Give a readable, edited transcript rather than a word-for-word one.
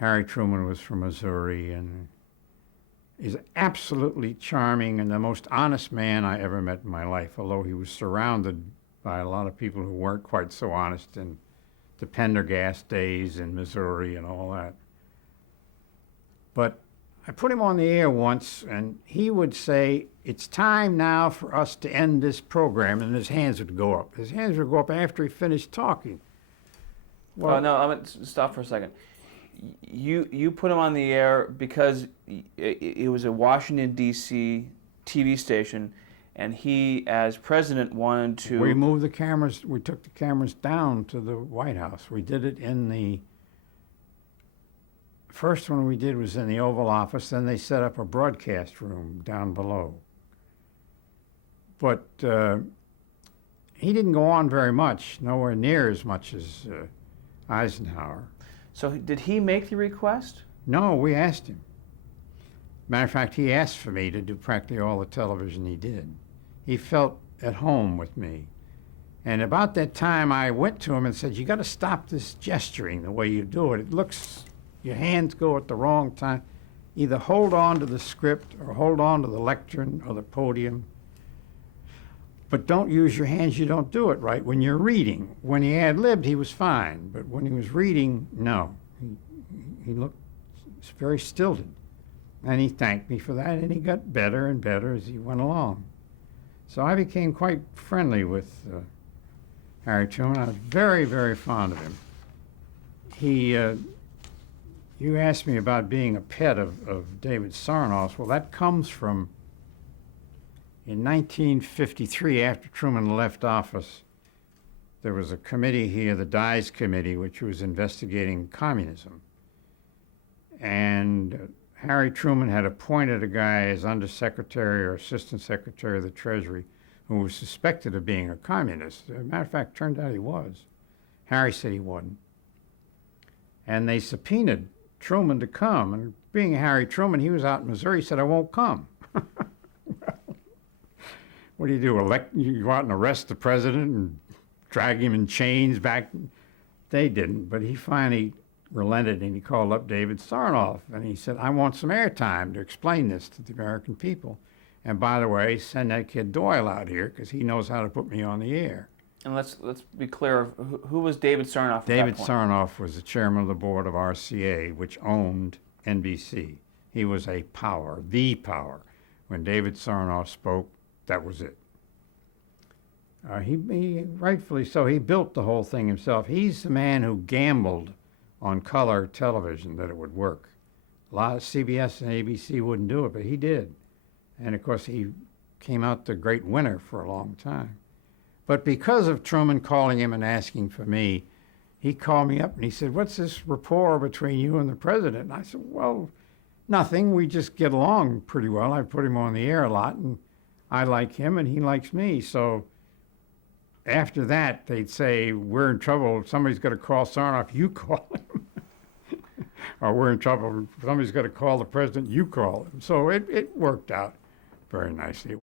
Harry Truman was from Missouri and is absolutely charming and the most honest man I ever met in my life, although he was surrounded by a lot of people who weren't quite so honest in the Pendergast days in Missouri and all that. But I put him on the air once, and he would say, "It's time now for us to end this program," and his hands would go up. His hands would go up after he finished talking. Well, no, I'm going to stop for a second. You put him on the air because it was a Washington, D.C. TV station, and he, as president, wanted to... We moved the cameras, we took the cameras down to the White House. We did it in the... First one we did was in the Oval Office, then they set up a broadcast room down below. But he didn't go on very much, nowhere near as much as Eisenhower. So did he make the request? No, we asked him. Matter of fact, he asked for me to do practically all the television he did. He felt at home with me. And about that time, I went to him and said, "You got to stop this gesturing the way you do it. It looks, your hands go at the wrong time. Either hold on to the script or hold on to the lectern or the podium. But don't use your hands, you don't do it right when you're reading." When he ad-libbed, he was fine, but when he was reading, no. He looked very stilted. And he thanked me for that, and he got better and better as he went along. So I became quite friendly with Harry Truman. I was very, very fond of him. You asked me about being a pet of David Sarnoff's. Well, that comes from in 1953, after Truman left office, there was a committee here, the Dies Committee, which was investigating communism. And Harry Truman had appointed a guy as undersecretary or assistant secretary of the Treasury who was suspected of being a communist. As a matter of fact, turned out he was. Harry said he wasn't. And they subpoenaed Truman to come. And being Harry Truman, he was out in Missouri, he said, "I won't come." What do? You go out and arrest the president and drag him in chains back? They didn't, but he finally relented and he called up David Sarnoff and he said, "I want some airtime to explain this to the American people. And by the way, send that kid Doyle out here because he knows how to put me on the air." And let's be clear, who was David Sarnoff at David that point? Sarnoff was the chairman of the board of RCA, which owned NBC. He was a power, the power. When David Sarnoff spoke, that was it. He rightfully so, he built the whole thing himself. He's the man who gambled on color television that it would work. A lot of CBS and ABC wouldn't do it, but he did. And of course, he came out the great winner for a long time. But because of Truman calling him and asking for me, he called me up and he said, "What's this rapport between you and the president?" And I said, "Well, nothing. We just get along pretty well. I put him on the air a lot, and I like him, and he likes me." So after that, they'd say, "We're in trouble. Somebody's got to call Sarnoff. You call him." Or, "We're in trouble. Somebody's got to call the president. You call him." So it worked out very nicely.